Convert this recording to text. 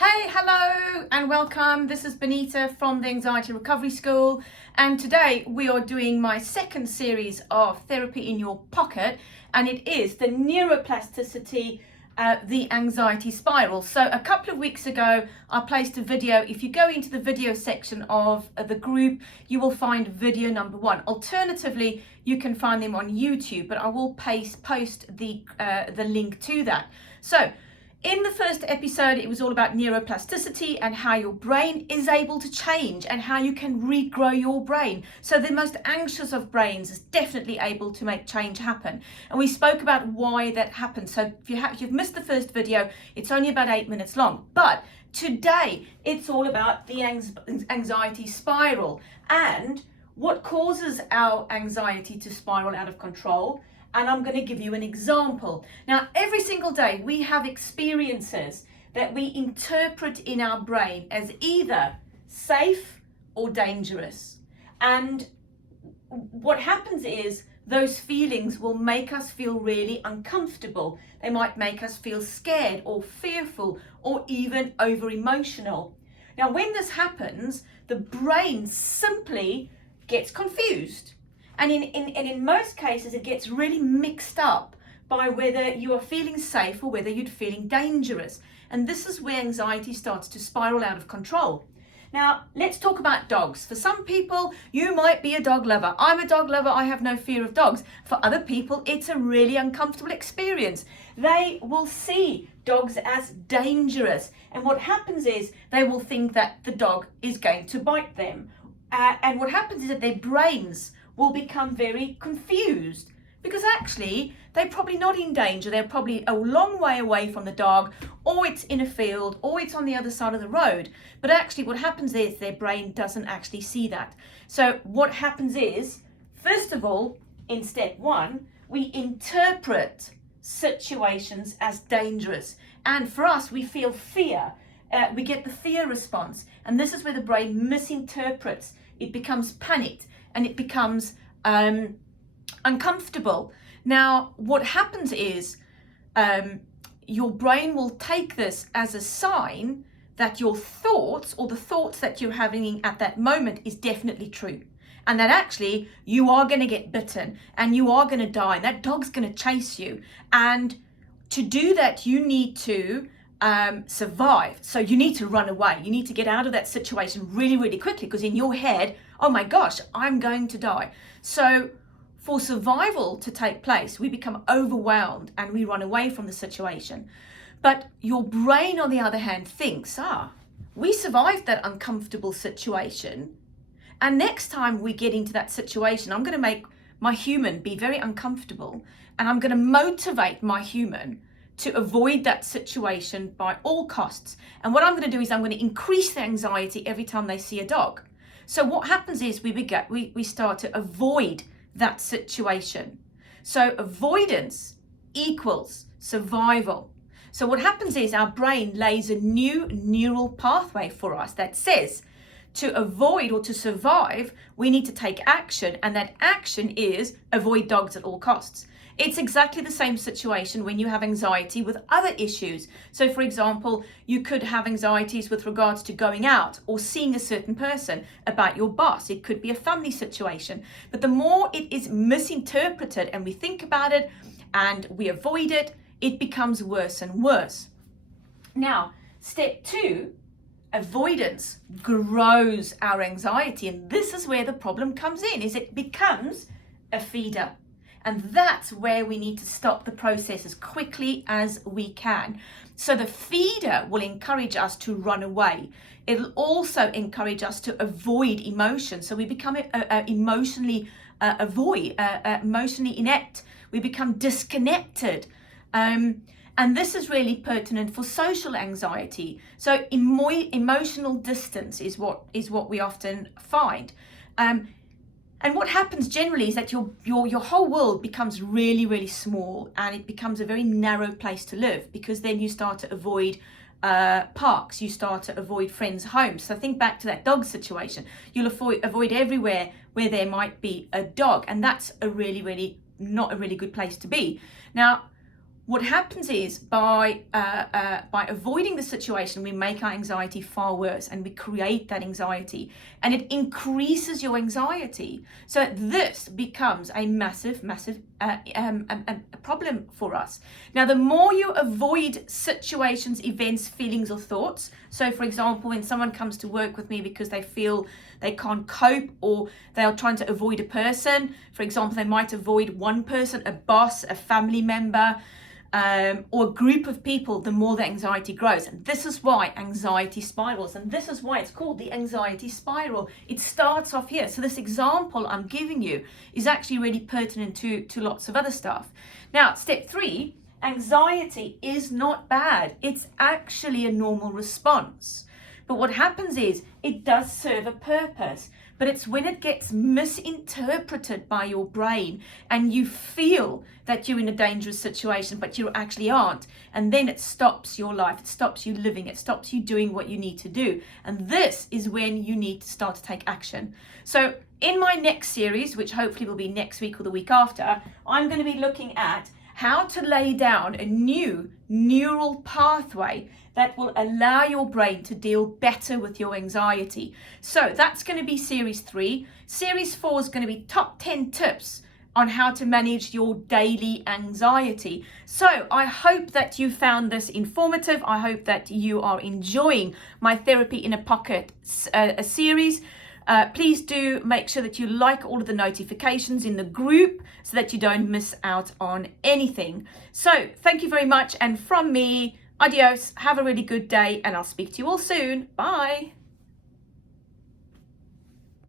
Hey, hello and welcome. This is Benita from the Anxiety Recovery School, and today we are doing my second series of Therapy in Your Pocket, and it is the Neuroplasticity, the anxiety spiral. So a couple of weeks ago I placed a video. If you go into the video section of the group, you will find video number 1. Alternatively, you can find them on YouTube, but I will post the link to that. So in the first episode, it was all about neuroplasticity and how your brain is able to change and how you can regrow your brain. So the most anxious of brains is definitely able to make change happen. And we spoke about why that happens. So if you've missed the first video, it's only about 8 minutes long. But today, it's all about the anxiety spiral and what causes our anxiety to spiral out of control. And I'm going to give you an example. Now, every single day we have experiences that we interpret in our brain as either safe or dangerous. And what happens is those feelings will make us feel really uncomfortable. They might make us feel scared or fearful or even over emotional. Now, when this happens, the brain simply gets confused. And in most cases, it gets really mixed up by whether you are feeling safe or whether you're feeling dangerous. And this is where anxiety starts to spiral out of control. Now, let's talk about dogs. For some people, you might be a dog lover. I'm a dog lover. I have no fear of dogs. For other people, it's a really uncomfortable experience. They will see dogs as dangerous. And what happens is they will think that the dog is going to bite them. And what happens is that their brains will become very confused because actually they're probably not in danger. They're probably a long way away from the dog, or it's in a field, or it's on the other side of the road. But actually what happens is their brain doesn't actually see that. So what happens is, first of all, in step 1, we interpret situations as dangerous. And for us, we feel fear. We get the fear response. And this is where the brain misinterprets. It becomes panicked. And it becomes uncomfortable. Now, what happens is your brain will take this as a sign that your thoughts or the thoughts that you're having at that moment is definitely true. And that actually you are going to get bitten and you are going to die. And that dog's going to chase you. And to do that, you need to survive. So you need to run away. You need to get out of that situation really, really quickly, because in your head, oh my gosh, I'm going to die. So for survival to take place, we become overwhelmed and we run away from the situation. But your brain, on the other hand, thinks, we survived that uncomfortable situation. And next time we get into that situation, I'm going to make my human be very uncomfortable. And I'm going to motivate my human to avoid that situation by all costs. And what I'm going to do is I'm going to increase the anxiety every time they see a dog. So what happens is we start to avoid that situation. So avoidance equals survival. So what happens is our brain lays a new neural pathway for us that says to avoid or to survive, we need to take action. And that action is avoid dogs at all costs. It's exactly the same situation when you have anxiety with other issues. So for example, you could have anxieties with regards to going out or seeing a certain person, about your boss. It could be a family situation. But the more it is misinterpreted and we think about it and we avoid it, it becomes worse and worse. Now, step 2, avoidance grows our anxiety. And this is where the problem comes in, is it becomes a feeder. And that's where we need to stop the process as quickly as we can. So the feeder will encourage us to run away. It'll also encourage us to avoid emotion. So we become emotionally emotionally inept. We become disconnected. And this is really pertinent for social anxiety. So emotional distance is what we often find. And what happens generally is that your whole world becomes really, really small, and it becomes a very narrow place to live, because then you start to avoid parks, you start to avoid friends' homes. So think back to that dog situation. You'll avoid everywhere where there might be a dog, and that's a really, really not a really good place to be. Now, what happens is by avoiding the situation, we make our anxiety far worse, and we create that anxiety, and it increases your anxiety. So this becomes a massive problem for us. Now, the more you avoid situations, events, feelings, or thoughts, so for example, when someone comes to work with me because they feel they can't cope, or they are trying to avoid a person, for example, they might avoid one person, a boss, a family member, or a group of people, the more the anxiety grows. And this is why anxiety spirals, and this is why it's called the anxiety spiral. It starts off here. So this example I'm giving you is actually really pertinent to lots of other stuff. Now, step 3, anxiety is not bad. It's actually a normal response. But what happens is it does serve a purpose, but it's when it gets misinterpreted by your brain and you feel that you're in a dangerous situation, but you actually aren't. And then it stops your life, it stops you living, it stops you doing what you need to do. And this is when you need to start to take action. So in my next series, which hopefully will be next week or the week after, I'm going to be looking at how to lay down a new neural pathway that will allow your brain to deal better with your anxiety. So that's going to be series 3. Series 4 is going to be top 10 tips on how to manage your daily anxiety. So I hope that you found this informative. I hope that you are enjoying my Therapy in a Pocket series. Please do make sure that you like all of the notifications in the group so that you don't miss out on anything. So thank you very much. And from me, adios. Have a really good day, and I'll speak to you all soon. Bye.